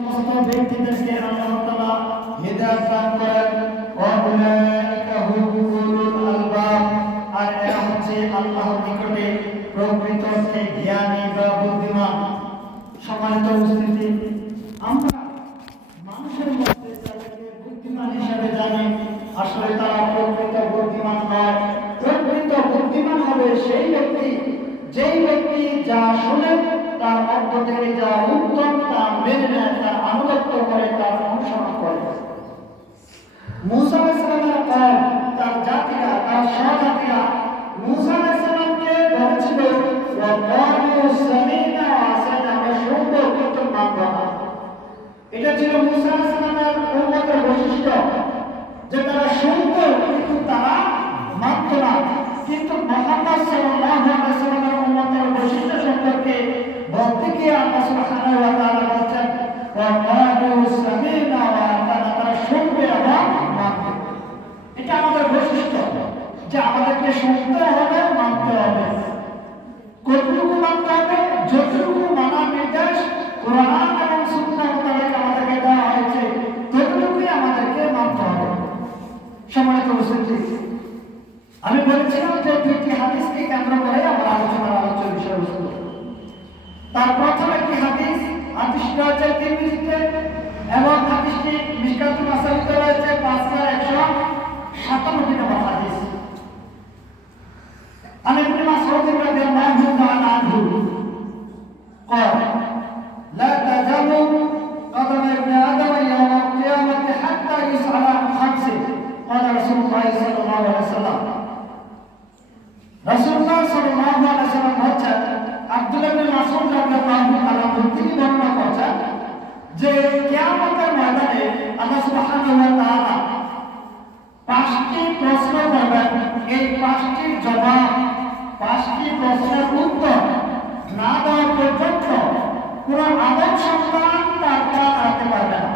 সমস্ত ব্যক্তিদেরকে আল্লাহ তাআলা হিদায়াত দান করেন। ওয়া উলাইকা হুমুল আলবাব, আর এরা হচ্ছে আল্লাহর নিকটে প্রকৃত অর্থে জ্ঞানী বা বুদ্ধিমান। সম্মানিত উপস্থিতি, আমরা মানুষের মধ্যে যাদেরকে বুদ্ধিমান হিসেবে জানি, আসলে তারা প্রকৃত বুদ্ধিমান নয়। প্রকৃত বুদ্ধিমান হবে সেই ব্যক্তি যেই ব্যক্তি যা শুনে তার মধ্য থেকে যা উত্তম তা মেনে নেয়, তার আনুগত্য করে, তার অনুসরণ করে। মুসা আলাইহিস সালামের কওম, তার জাতিরা, তার সহজাতিরা মুসা আলাইহিস সালামকে বলেছিল, ওয়া ক্বালু সামি'না ওয়া আসাইনা, আমরা শুনব কিন্তু মানব না। এটা ছিল মুসা আলাইহিস সালামের উম্মতের বৈশিষ্ট্য, যে তারা শুনত কিন্তু তারা মানত না। কিন্তু মুহাম্মদ সাল্লাল্লাহু আলাইহি ওয়াসাল্লামের উম্মতের বৈশিষ্ট্য সম্পর্কে বলতে গিয়ে আল্লাহ সুবহানাহু ওয়া তাআলা বলেন, ওয়া ক্বালু সামি'না ওয়া আতা'না, তারা শুনবে এবং মানবে। এটা আমাদের বৈশিষ্ট্য, যে আমাদেরকে শুনতে হবে, মানতে হবে। কতটুকু মানতে হবে? যতটুকু মানার নির্দেশ কোরআন এবং সুন্নাহ মোতাবেক আমাদেরকে দেওয়া হয়েছে, ততটুকুই আমাদেরকে মানতে হবে। সম্মানিত উপস্থিতি, আমি বলেছিলাম যে দুইটি হাদিসকে কেন্দ্র করে আমার আলোচনার বিষয়বস্তু। তার প্রথম একটি হাদিসটি রয়েছে তিরমিজিতে এবং হাদিসটি মিশকাতুল মাসাবিতে রয়েছে 5157 নম্বর হাদিস। عن ابن مسعود رضي الله تعالى عنه قال لا تزال قدم ابن آدم يوم القيامة حتى يسأل عن خمس قال رسول الله صلى الله عليه وسلم। রাসূলুল্লাহ সাল্লাল্লাহু আলাইহি ওয়াসাল্লাম বলেছেন, আব্দুল্লাহ ইবনে মাসউদ রাদিয়াল্লাহু তাআলা তিনি বর্ণনা করেছেন যে কিয়ামতের ময়দানে আল্লাহ সুবহানাহু ওয়া তাআলা 5টি প্রশ্ন করবেন। এই 5টির জবাব, 5টি প্রশ্নের উত্তর না দেওয়া পর্যন্ত পুরো আদম সন্তান তার পা নাড়াতে পারবে না।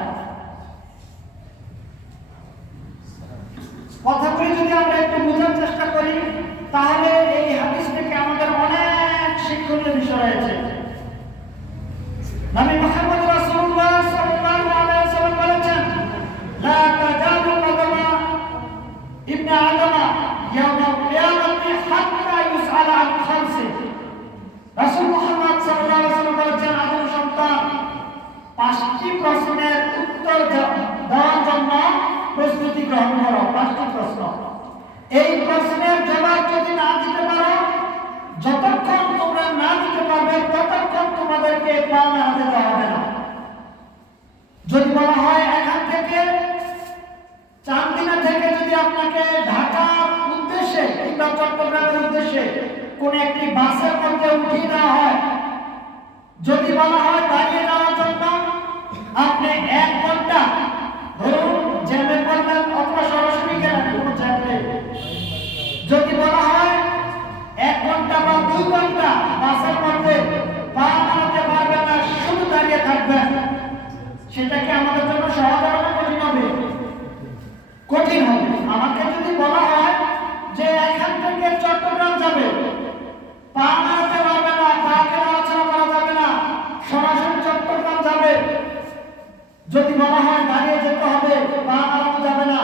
কথাগুলি যদি আমরা একটু বোঝার চেষ্টা করি, তাহলে এই হাদিস থেকে আমাদের অনেক শিক্ষণীয় বিষয় রয়েছে। নবী মুহাম্মদ রাসূলুল্লাহ সাল্লাল্লাহু আলাইহি ওয়াসাল্লাম বলেছেন, লা তাজালু কদমা ইবনে আদম ইয়াউমাল কিয়ামাতি হাত্তা ইউসআলা আন খামসি। রাসূল মুহাম্মদ সাল্লাল্লাহু আলাইহি ওয়াসাল্লাম বলেছেন, আদম সন্তান 5টি প্রশ্নের উত্তর দেওয়ার জন্য প্রস্তুতি গ্রহণ করো। 5টি প্রশ্ন। এই প্রশ্নের জবাব যদি না দিতে পারো, যতক্ষণ তোমরা না দিতে পারবে ততক্ষণ তোমাদেরকে পা নাড়াতে দেওয়া হবে না। যদি বলা হয় এখান থেকে চান্দিনা থেকে যদি আপনাকে ঢাকার উদ্দেশ্যে কিংবা চট্টগ্রামের উদ্দেশ্যে কোন একটি বাসের মধ্যে উঠিয়ে দেওয়া হয়, যদি বলা হয় দাঁড়িয়ে যাওয়ার জন্য আপনি 1 ঘন্টা ধরুন জ্যামে পড়লেন অথবা সরাসরি গেলেন কোনো জ্যামে, যদি বলা হয় 1 ঘন্টা বা 2 ঘন্টা বাসের মধ্যে পা নাড়াতে পারবেন না, শুধু দাঁড়িয়ে থাকবেন, সেটা কি আমাদের জন্য সহজ হবে না কঠিন হবে? কঠিন হবে। আমাকে যদি বলা হয় যে এখান থেকে চট্টগ্রাম যাবে, পা নাড়াতে পারবে না, পাকে নড়াচড়া করা যাবে না, সরাসরি চট্টগ্রাম যাবে, যদি বলা হয় দাঁড়িয়ে যেতে হবে, পা নাড়ানো যাবে না,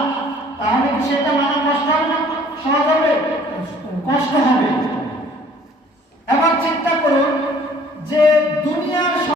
তাহলে কি সেটা মানা কষ্ট হবে না সহজ হবে? কষ্ট হবে।